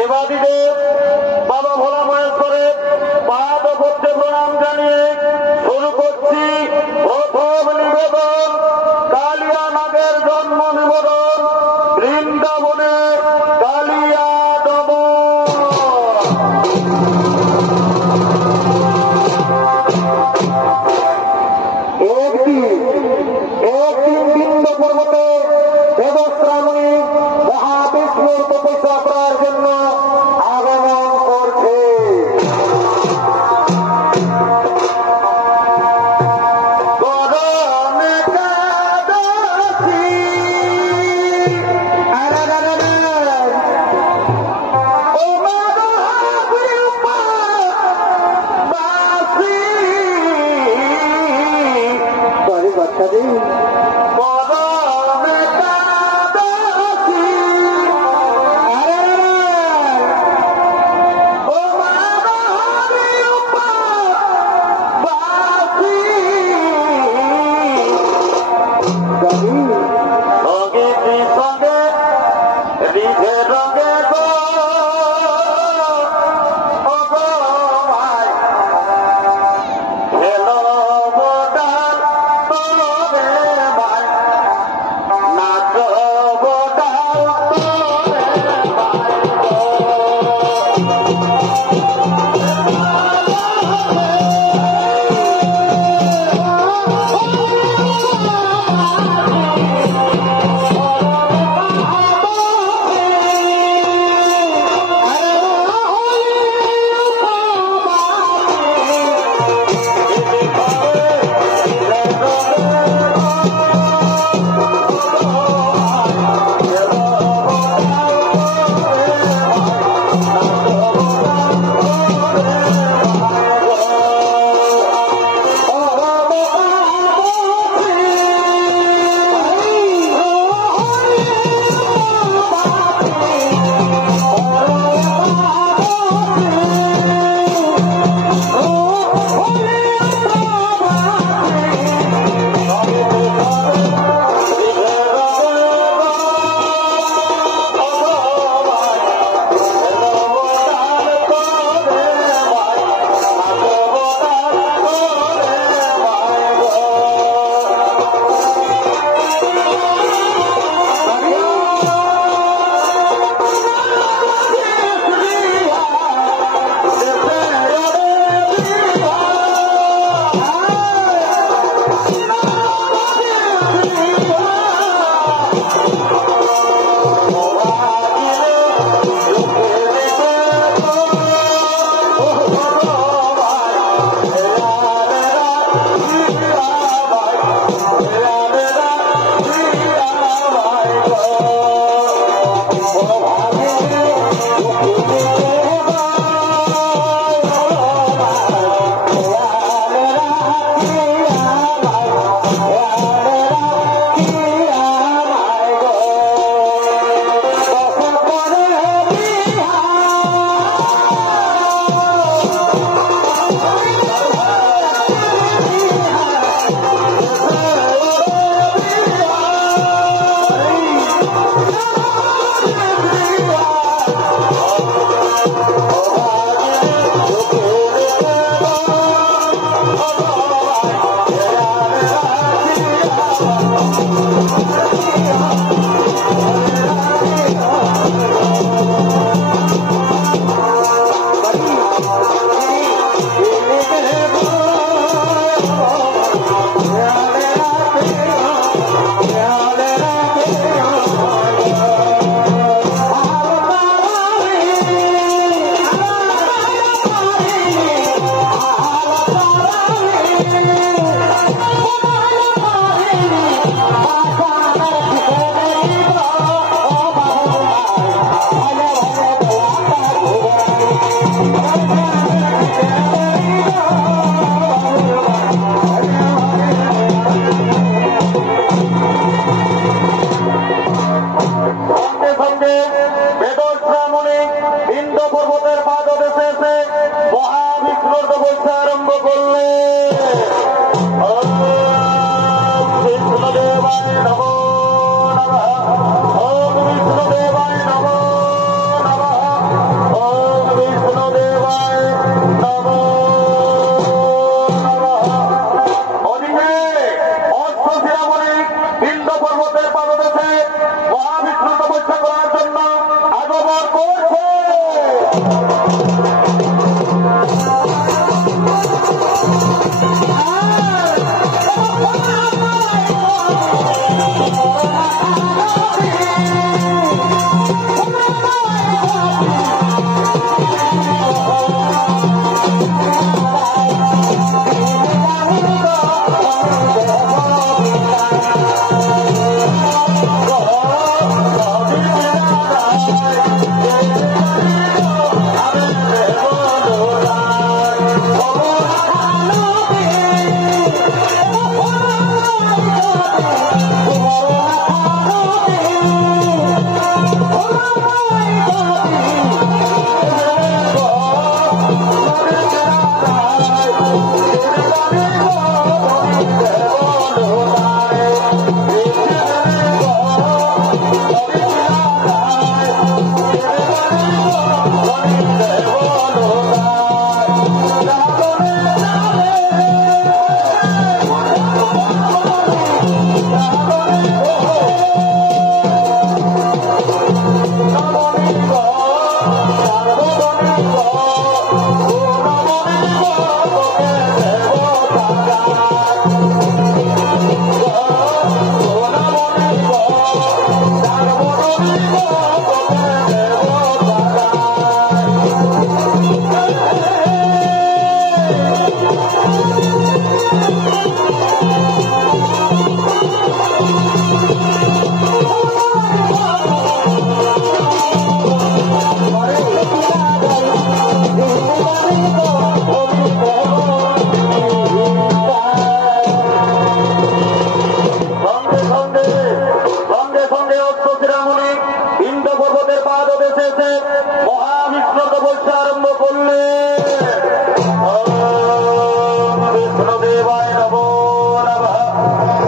দেবাদিদেব বাবা ভোলা মহেশ্বরের পাদ পদ্মে প্রণাম জানিয়ে শুরু করছি প্রথম নিবেদন। কালিয়া নাগের জন্ম নিবেদন বৃন্দাবনে কালিয়া বৃন্দ পর্বতে দেবশ্রামণী মহাবিষ্ণুর তপস্যা করার জন্য আগমন করছে। এসে মহাবিষ্ণু তপস্যা আরম্ভ করলে বিষ্ণুদেবায় নমো নমঃ,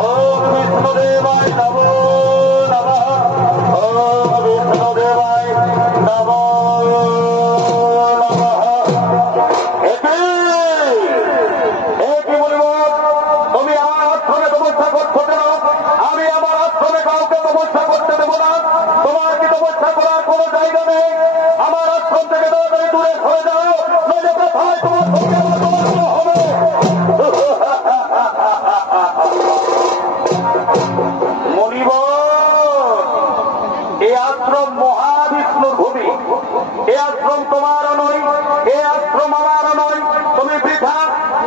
ওম বিষ্ণুদেবায় নমো নমঃ, ওম বিষ্ণুদেবায় নমো নমঃ। একই বলিব, তুমি আমার আশ্রমে তপস্যা করছো কেন? আমি আমার আশ্রমে কাউকে তপস্যা করতে দেবো না। তোমার কি তপস্যা করার কোনো জায়গা নেই? আমার আশ্রম থেকে তাড়াতাড়ি দূরে সরে যাও, নইলে কোথায় তোমার সঙ্গে আমার তপস্যা হবে। মনিব, এই আশ্রম মহাবিষ্ণুর ভূমি, এ আশ্রম তোমারও নয়, এ আশ্রম আমারও নয়। তুমি বৃথা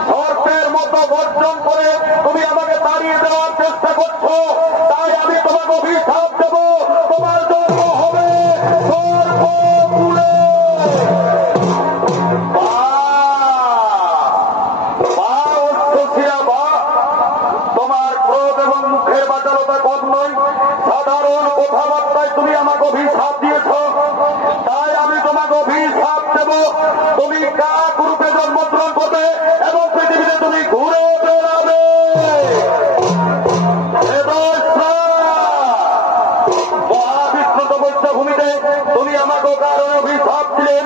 সর্পের মতো বর্জন করে তুমি আমাকে তাড়িয়ে দেওয়ার চেষ্টা করছো, তাই আমি তোমাকে অভিশাপ দেব। তোমার জন্ম হবে সর্পকুলে। তোমার ক্রোধ এবং মুখের বাচালতা কম নয়, সাধারণ কথাবার্তায় তুমি আমাকে অভিশাপ দিয়েছ, তাই আমি তোমাকে অভিশাপ দেব। তুমি কাক রূপে জন্মগ্রহণ করবে এবং পৃথিবীতে তুমি ঘুরে বেড়াবে। মহাবিষ্ণু তপস্যা ভূমিতে তুমি আমাকে কারণে অভিশাপ দিলেন,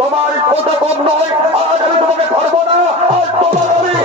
তোমার কথা কম নয়। আজ আমি তোমাকে ধরব না, আজ তোমাকে আমি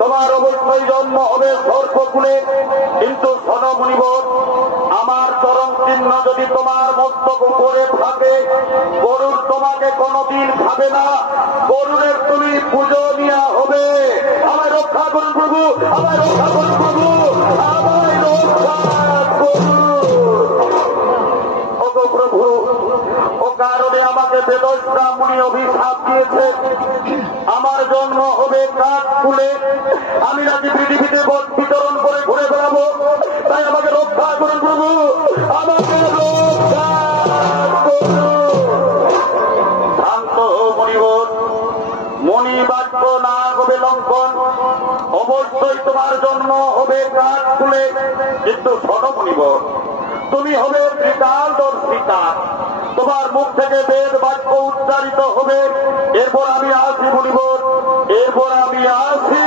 তোমার অবশ্যই জন্ম হবে সর্পকুলে। কিন্তু শোনো মুনিবর, আমার চরম চিহ্ন যদি তোমার মস্তক উপরে থাকে, গরুর তোমাকে কোনদিন খাবে না, গরুরের তুমি পূজনীয় হবে। আমায় রক্ষা করুন প্রভু, আমায় রক্ষা করুন প্রভু, আমায় রক্ষা করুন। ওগো প্রভু, ও কারণে আমাকে বেদস্যা মুনি অভিশাপ দিয়েছে, আমার জন্ম হবে কাককুলে। আমি নাকি পৃথিবীতে বিতরণ করে ঘুরে বেড়াবো, তাই আমাকে রক্ষা করুন প্রভু, আমাকে রক্ষা করুন। শান্ত মণিবর, মণি বাক্য না হবে লঙ্ঘন, অবশ্যই তোমার জন্ম হবে কাককুলে। কিন্তু শোনো মণিবর, তুমি হবে ত্রিকালদর্শিতা, তোমার মুখ থেকে বেদ বাক্য উচ্চারিত হবে। এরপর আমি আসি মণিবর, এরপর আমি আসি।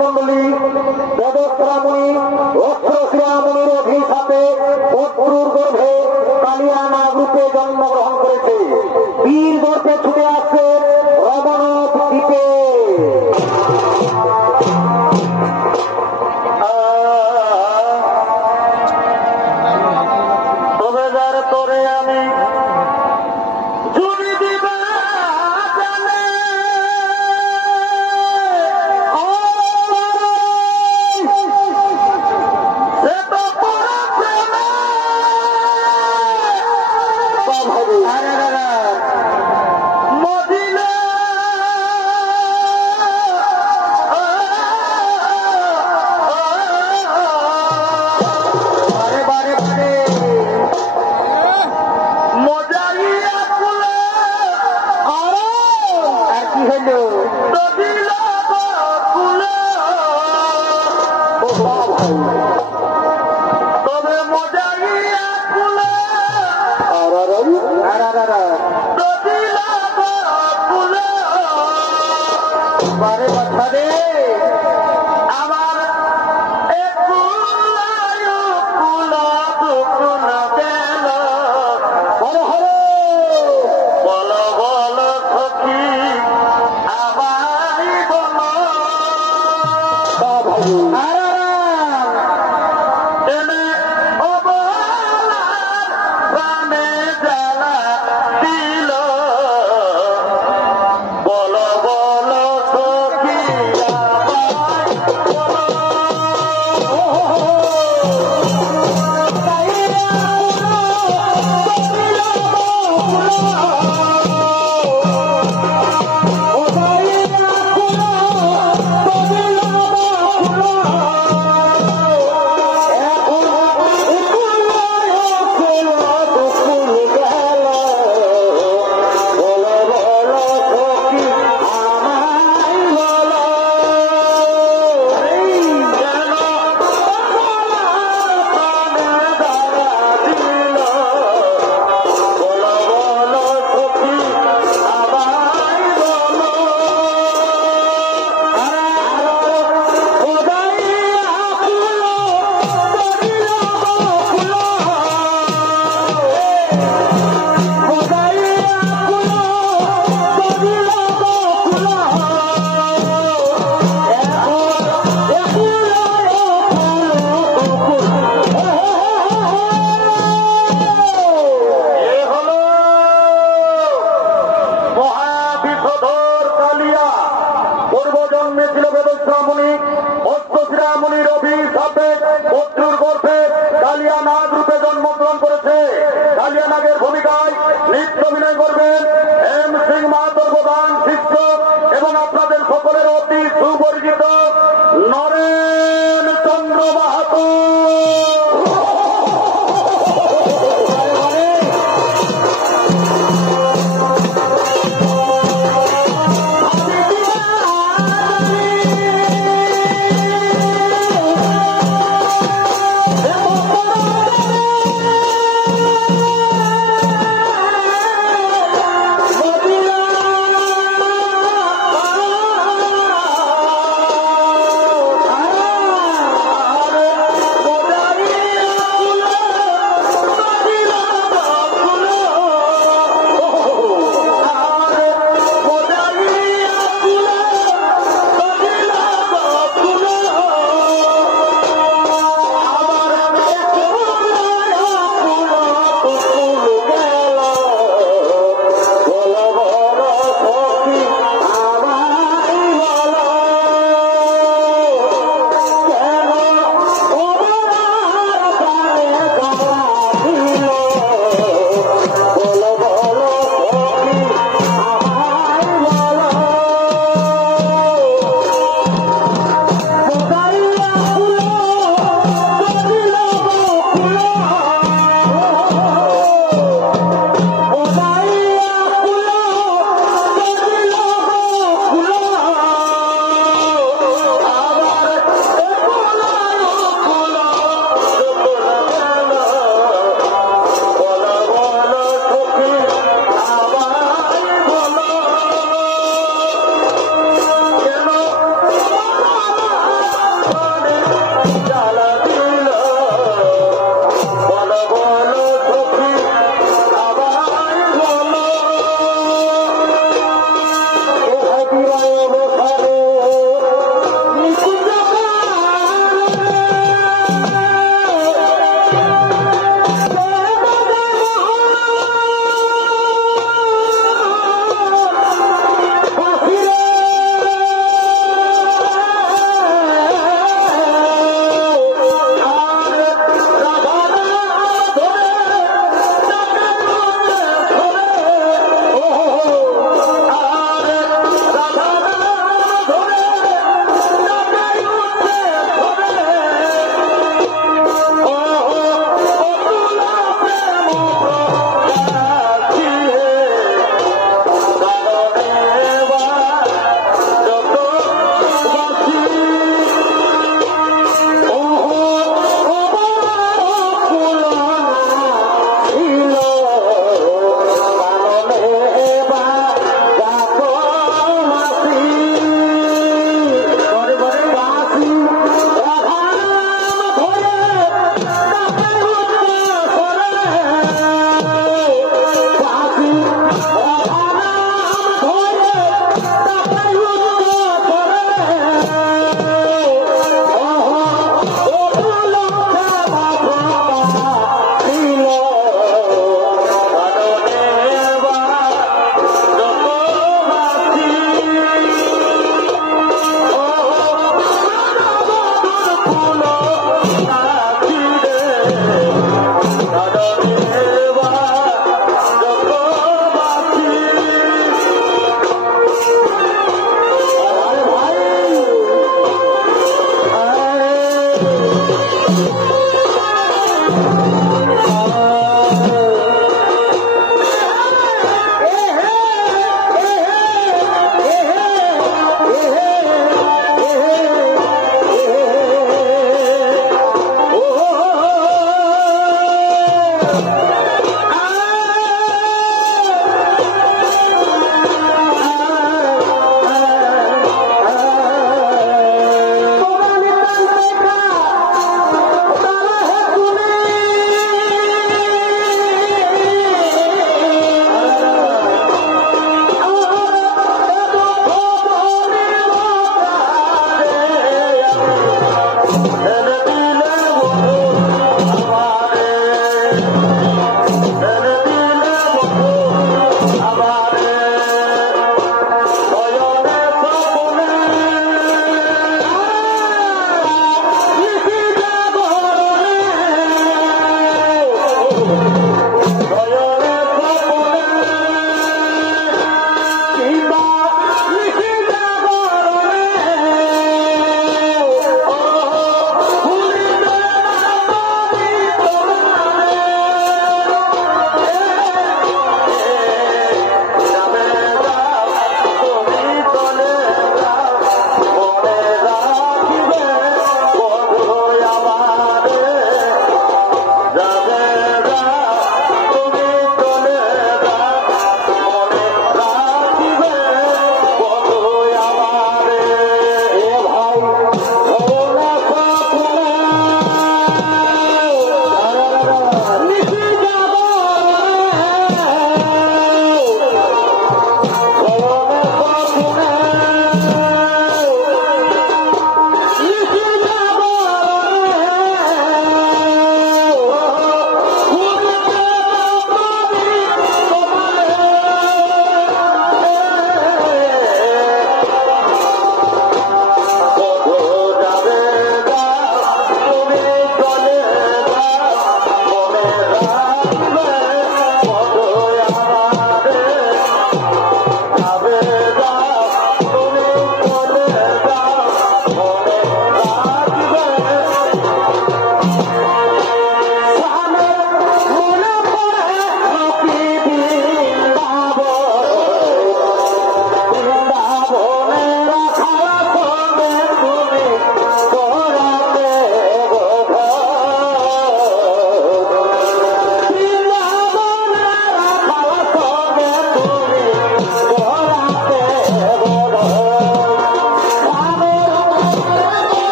মন্ডলী, বেদস্রামণি, অস্ত্রশ্রামণির অভিশাপে নাগ রূপে জন্মগ্রহণ করেছে। কালিয়ানাগের ভূমিকায় নৃত্য অভিনয় করবেন এম সিং মাহাতোর প্রধান শিষ্য এবং আপনাদের সকলের অতি সুপরিচিত নরেন চন্দ্র মাহাতো।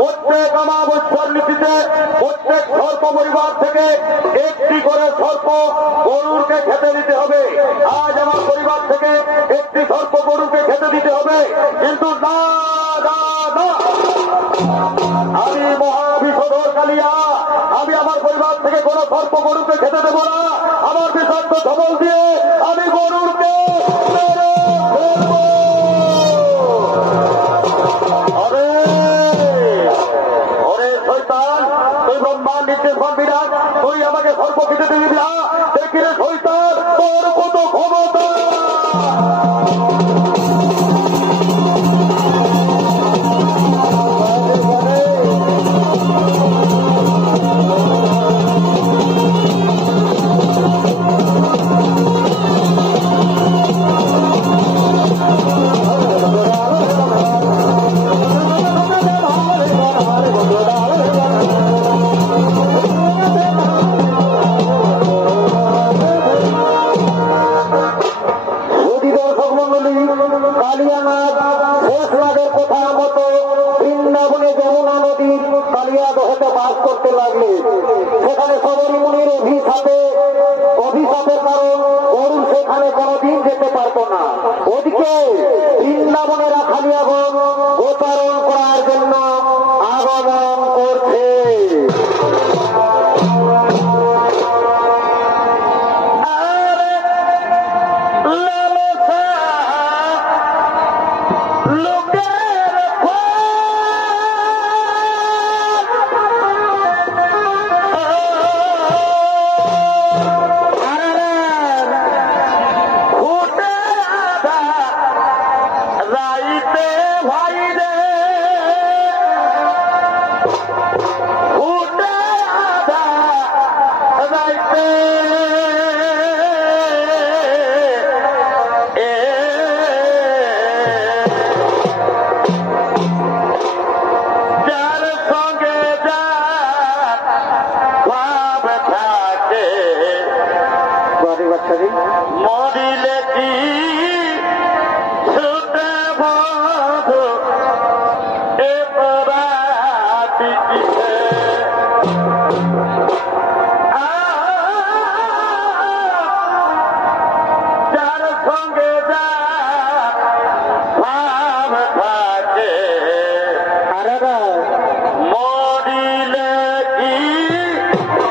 প্রত্যেক অমাবস্যার নীতিতে প্রত্যেক সর্প পরিবার থেকে একটি করে সর্প গরুরকে খেতে দিতে হবে। আজ আমার পরিবার থেকে একটি সর্প গরুকে খেতে দিতে হবে, কিন্তু না না না, আমি মহাবিষধর কালিয়া, আমি আমার পরিবার থেকে কোনো সর্প গরুকে খেতে দেব না। আমার বিষাক্ত ধবল দিয়ে আমি গরুরকে তুই আমাকে সর্প খেতে দিবি না, দেখিলে শৈতান তোর কত ক্ষমতা। সেখানে সবরী মুনির অভিশাপের কারণ গরুর সেখানে কোনদিন যেতে পারত না। ওদিকে বৃন্দাবনের খালিয়াগণ গোচারণ করার জন্য আগমন করছে। মরিলে কি ছুটে বধু এ পরাতি কিসে, যার সঙ্গে যা ভাব থাকে মরিলে কি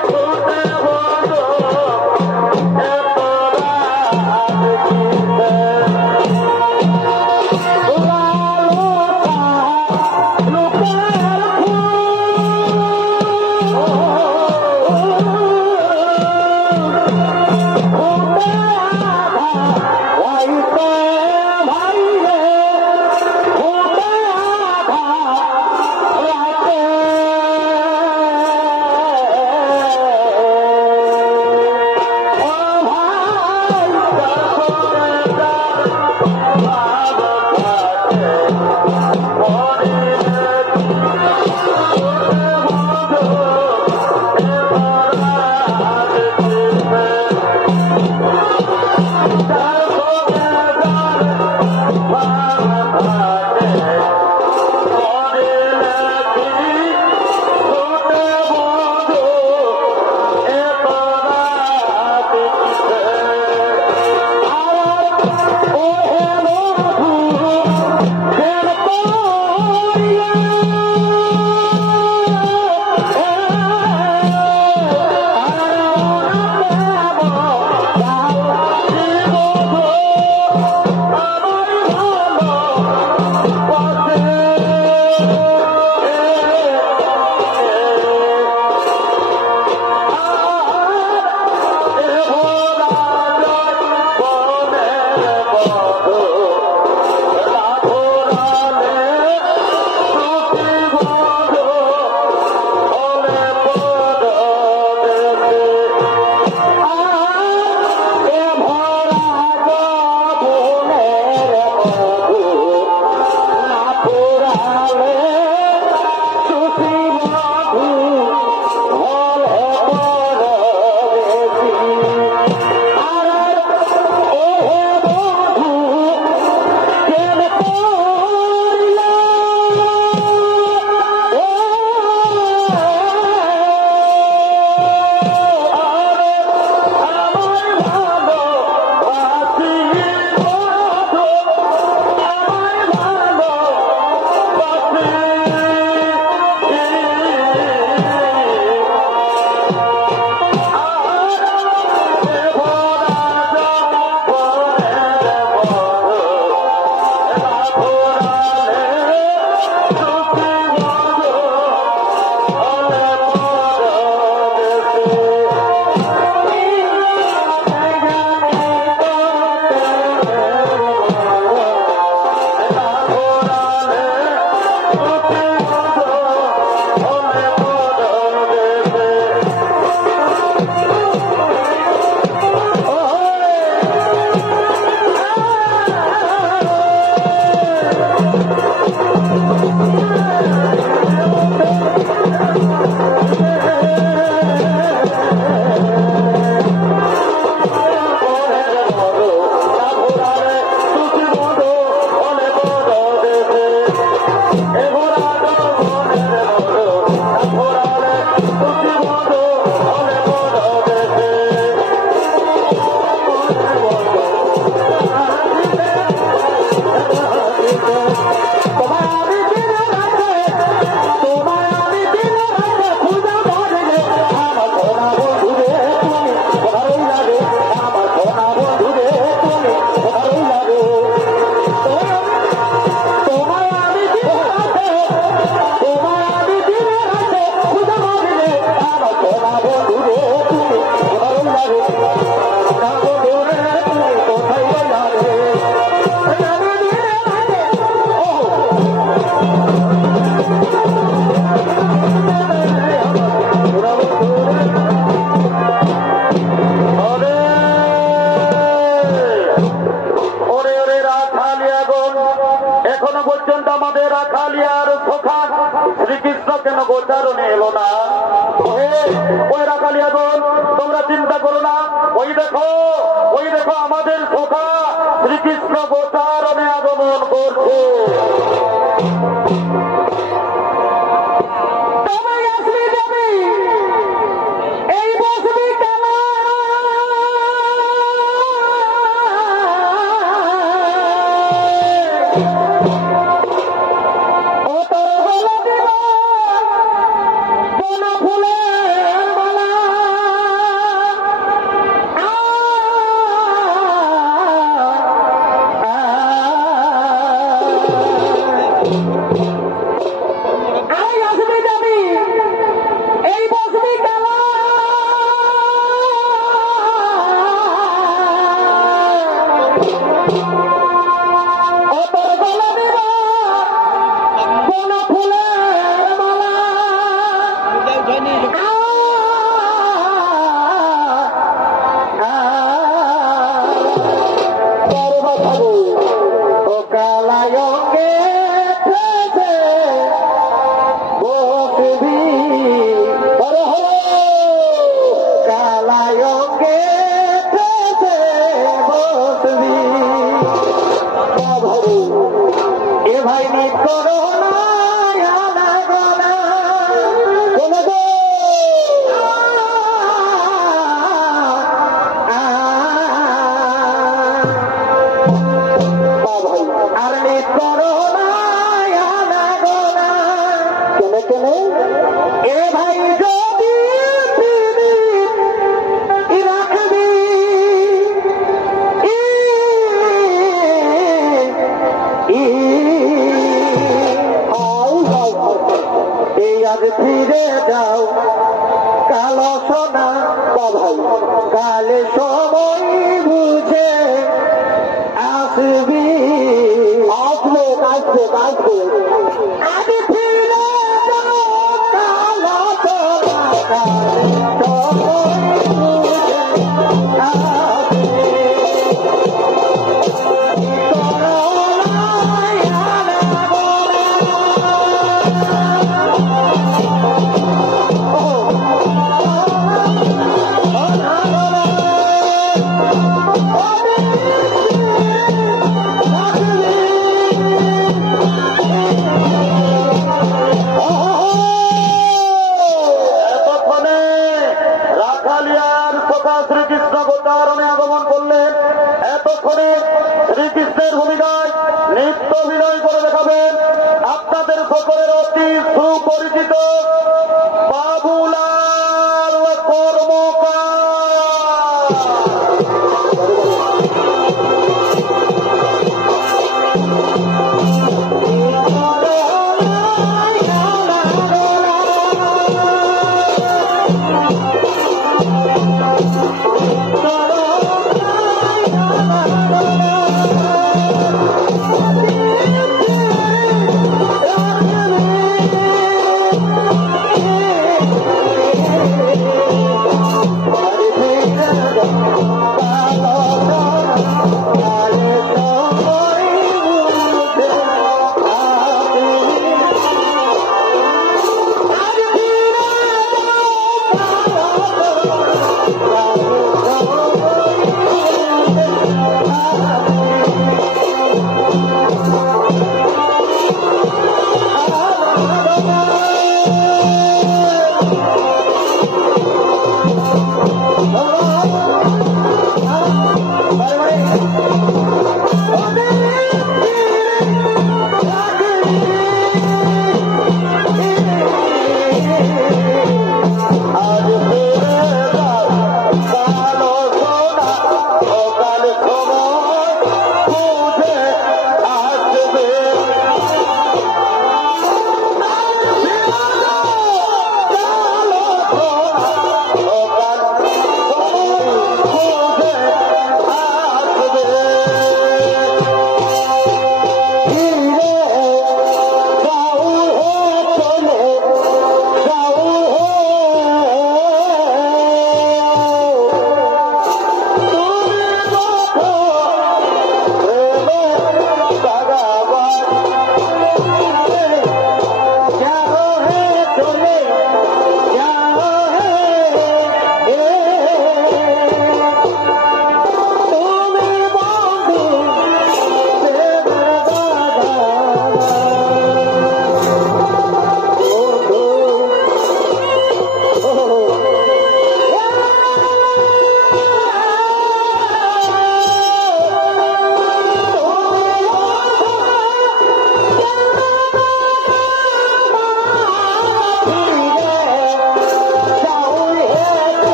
ছুটে বধু শ্রীকৃষ্ণ কেন গোচারণে এলো না? ওই রাখালিয়াগণ, তোমরা চিন্তা করো না। ওই দেখো আমাদের সখা শ্রীকৃষ্ণ গোচারণে আগমন করছে। ফিরে যাও কালো সোনা বাবাই, কালে সময় বুঝে আসবি। আসবে আসবে আসবে, আজ ফিরে যাও কালো সোনা, কালে সময় বুঝে আসবি। শ্রীকৃষ্ণ গোচারণে আগমন করলেন। এতক্ষণে শ্রীকৃষ্ণের ভূমিকায় নৃত্য অভিনয় করে দেখাবেন আপনাদের সকলের অতি সুপরিচিত বাবুলাল কর্মকার।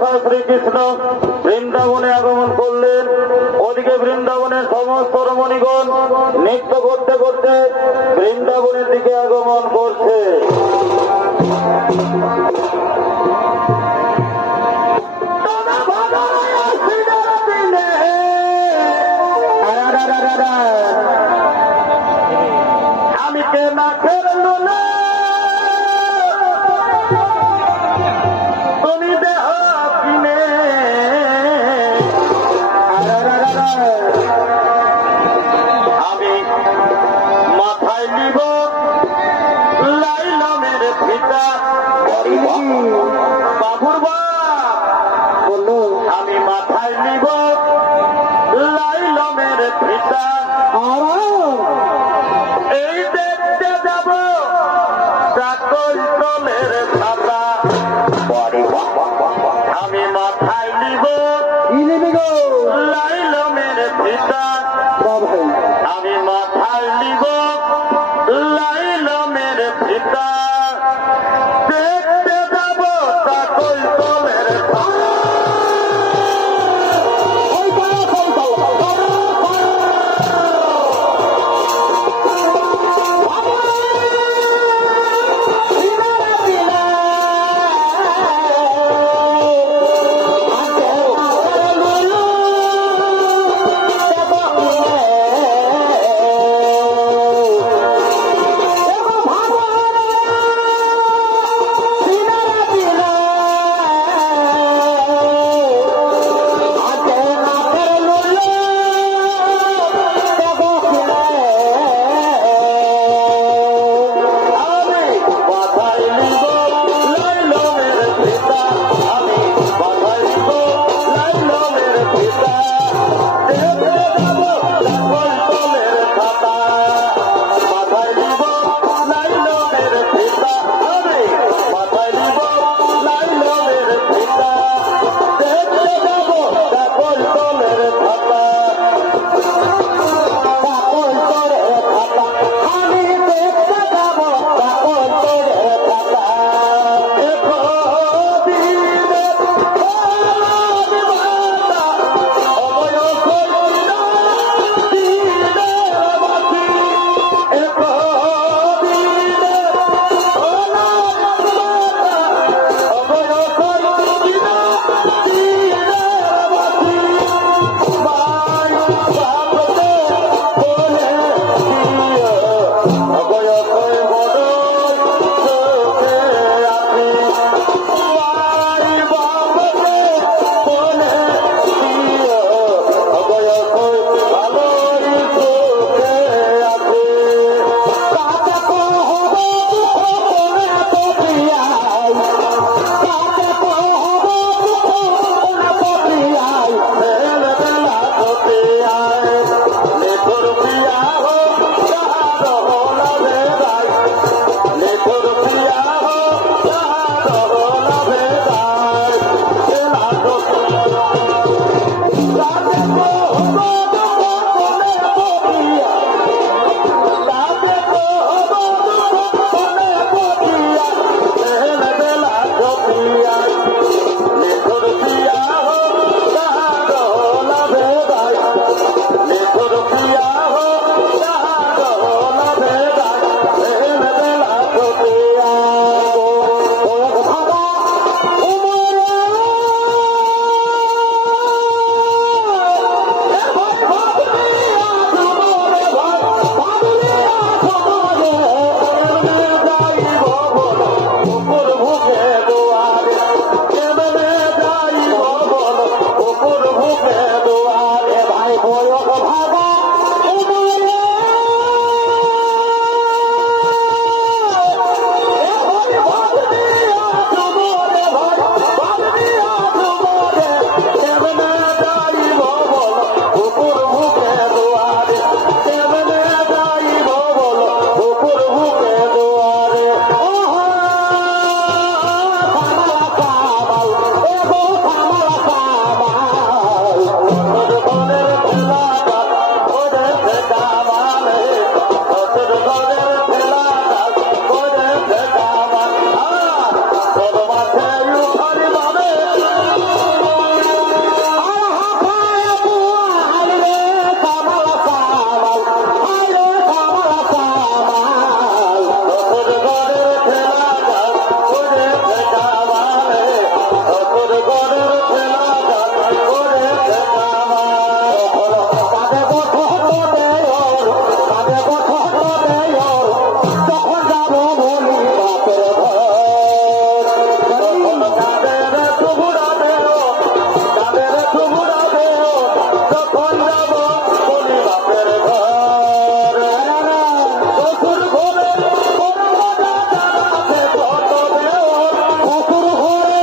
তথা শ্রীকৃষ্ণ বৃন্দাবনে আগমন করলেন। ওদিকে বৃন্দাবনের সমস্ত রমণীগণ নৃত্য করতে করতে বৃন্দাবনের দিকে আগমন করছে। আমি কে না খেললো না তুমি দেহ কিনে আমি মাথায় নিব লাইলমের ফিতা। বাবুর বাপ বললো আমি মাথায় নিব লাইলমের ফিতা। এই দেখতে যাব চাকল তলের ছাতা। আমি মাথায় নিব লাইলমের ফিতা। আমি মাথায় নিব লাইলমের ফিতা। দেখতে যাব চাকল তলের ছাতা। তখন যাবো বলি বাপের ঘর তখন কাদের টুকুরাবে কাদের টুকুরাবে তখন যাবো বলি বাপের ঘর শ্বশুর ঘরে কত দেও শ্বশুর ঘরে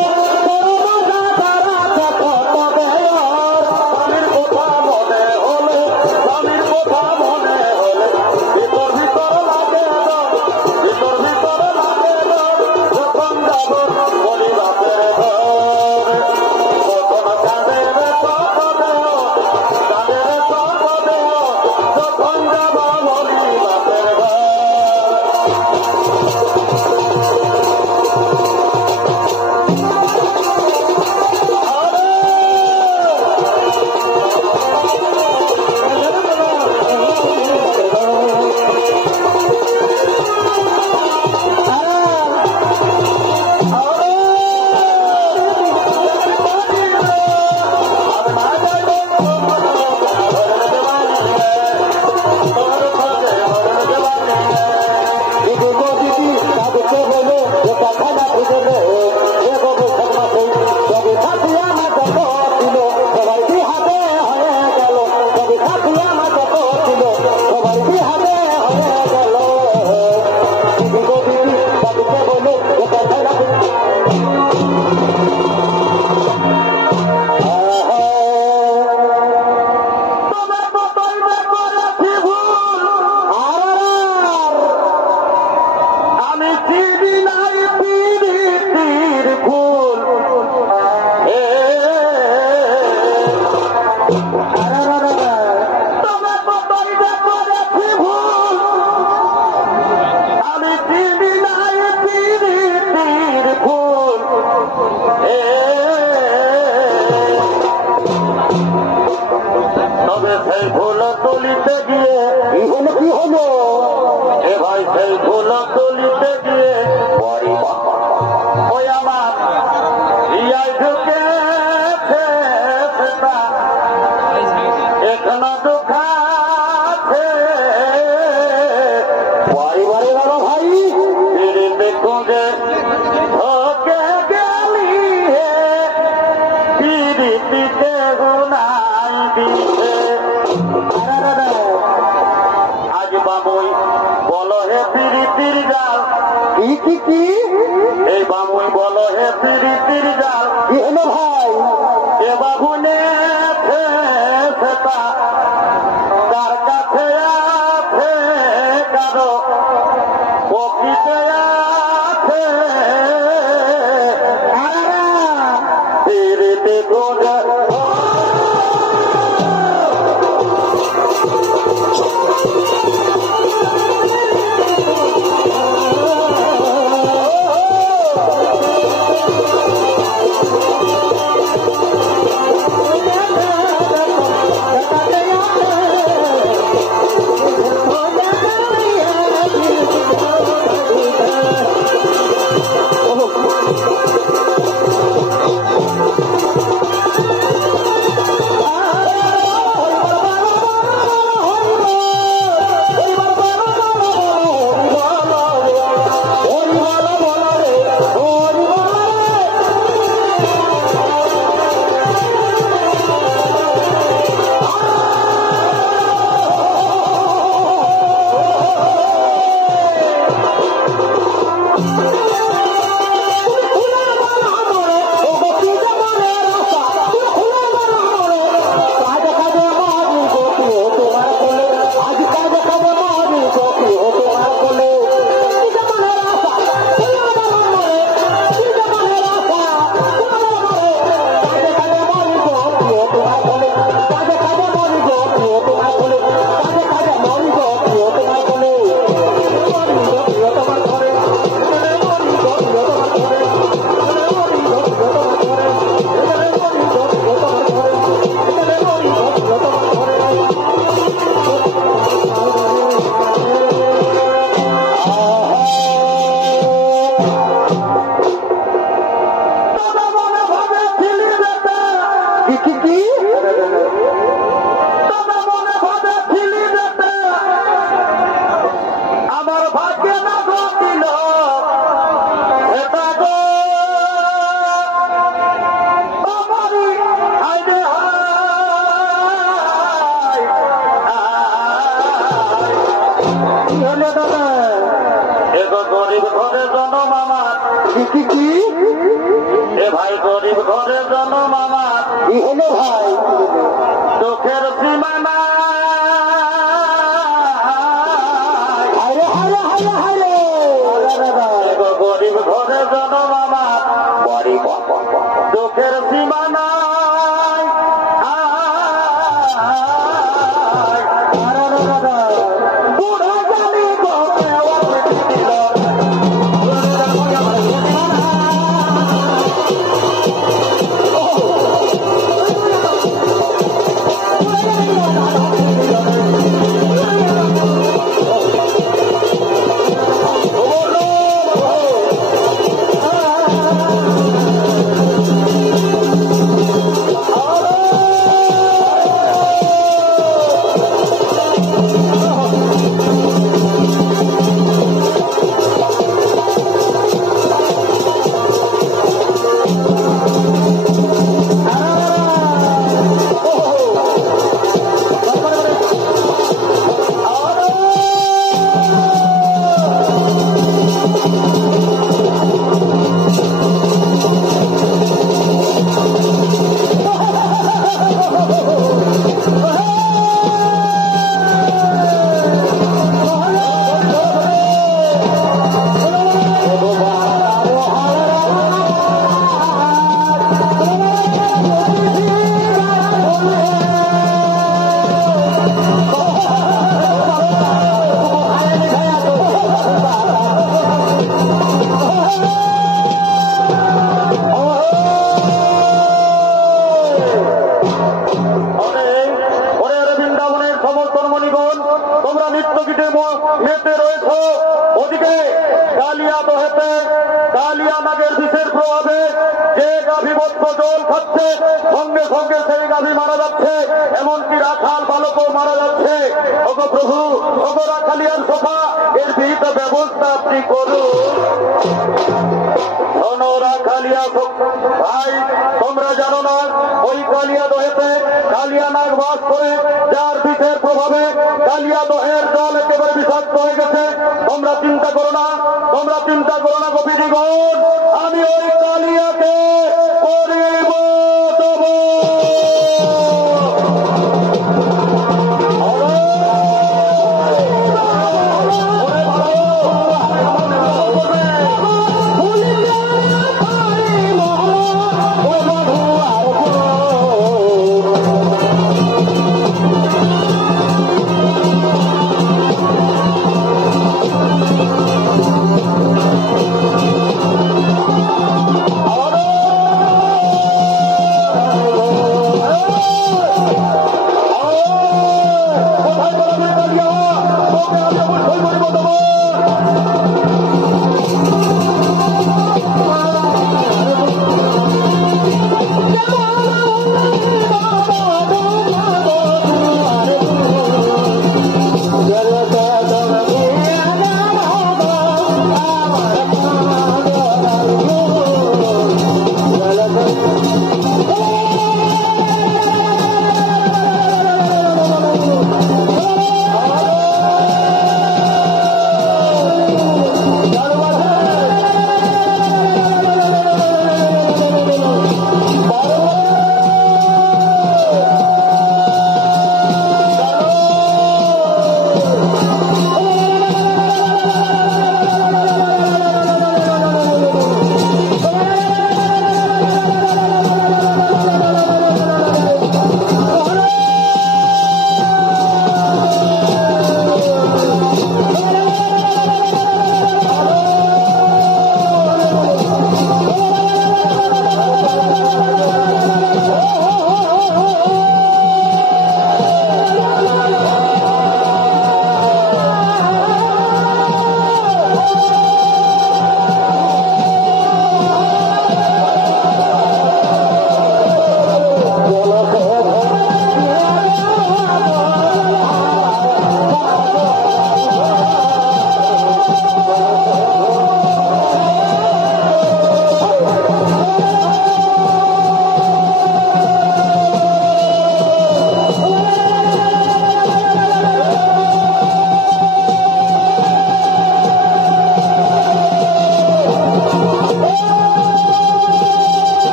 স্বামীর কথা মনে হলে স্বামীর কথা মনে হলে ভিতর ভিতর লাগে ভিতর ভিতর লাগে যখন যাব বলি বাপের ঘর তখন কাঁদের কত দেও কাঁদের কত দেও যখন যাব বলি বাপের ঘর এই বামুই বলো হে প্রীতির জাল কি হলো ভাই এ বাবুনে তার কাছে আছে কারো প্রকৃতি আছে প্রীতি গোজা তোমার গরিব ঘরে জন্ম আমার কি এ ভাই গরিব ঘরে জন্ম আমার কি হলো ভাই? চোখের সীমানা হারে হারে হারে হারে গরিব ঘরে জন্ম আমার বড়ি বাবা চোখের সীমানা বুড়ো জানি গো মেতে রয়েছ ওদিকে কালিয়া দহেতে কালিয়া নাগের বিষের প্রভাবে যে গাভী বৎস জল খাচ্ছে সঙ্গে সঙ্গে সেই গাভী মারা যাচ্ছে, এমনকি রাখাল বালকও মারা যাচ্ছে। ওগো প্রভু, ওগো রাখালিয়ার সভা, এর বিহিত ব্যবস্থা আপনি করুন। কালিয়া ভাই, তোমরা জানো না ওই কালিয়া দহেতে কালিয়া নাগ বাস করে, যার বিষের প্রভাবে কালিয়া দহের জল একেবারে বিষাক্ত হয়ে গেছে। তোমরা চিন্তা করো না, তোমরা চিন্তা করো না গোপীদিগণ, আমি ওই কালিয়াকে করিব দেব।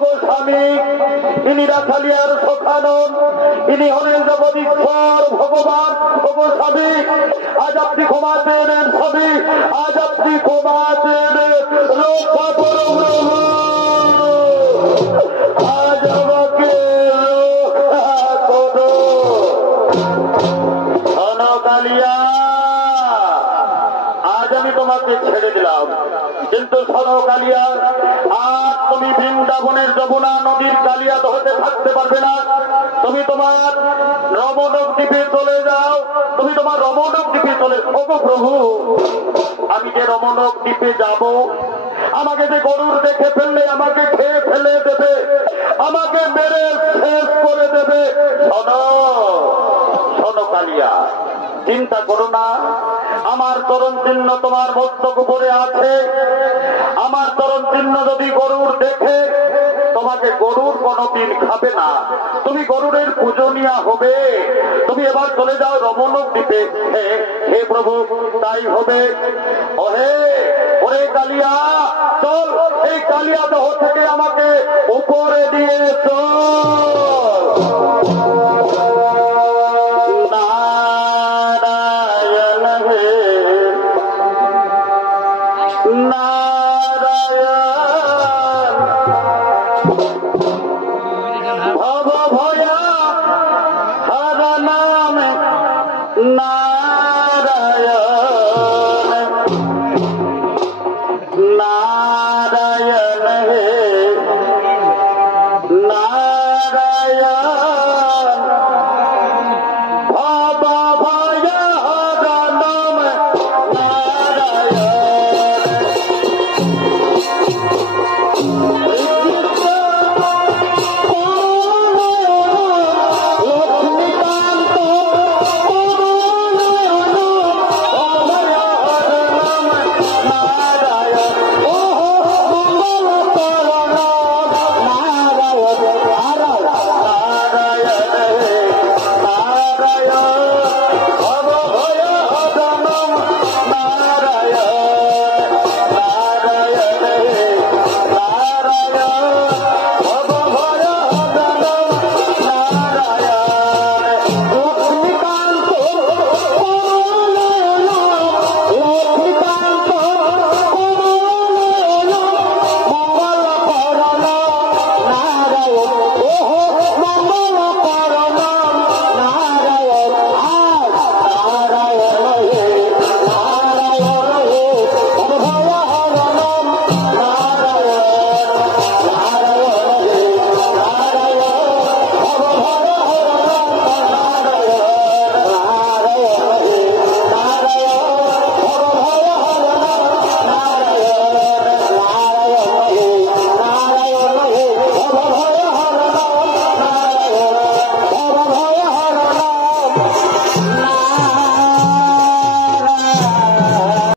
ওগো স্বামী, ইনি রাখালিয়ার সখানন, ইনি হলেন জগদীশ্বর ভগবান। ওগো স্বামী, আজ আপনি ক্ষমা চেয়ে নেন স্বামী, আজ আপনি ক্ষমা চেয়ে নেন, রক্ষা করুন প্রভু, আজ আমাকে রক্ষা করো। কালিয়া, আজ আমি তোমাকে ছেড়ে দিলাম, কিন্তু শোনো কালিয়া, আজ তুমি বৃন্দাবনের যমুনা নদীর কালিয়াত হতে থাকতে পারবে না। তুমি তোমার রমণক দ্বীপে চলে যাও, তুমি তোমার রমণক দ্বীপে চলে। ওগো প্রভু, আমি যে রমণক দ্বীপে যাব, আমাকে যে গরুর দেখে ফেললে আমাকে খেয়ে ফেলে দেবে, আমাকে মেরে শেষ করে দেবে। শোনো শোনো কালিয়া, চিন্তা করো না, আমার চরণ চিহ্ন তোমার মস্তক উপরে আছে। আমার চরণ চিহ্ন যদি গরুর দেখে, তোমাকে গরুর কোনদিন খাবে না, তুমি গরুরের পূজনীয়া হবে। তুমি এবার চলে যাও রমণক দ্বীপে। হে প্রভু, তাই হবে। ওহে ওরে কালিয়া, চল এই কালিয়া দেহ থেকে আমাকে উপরে দিয়ে চল। নারায়ণ হে না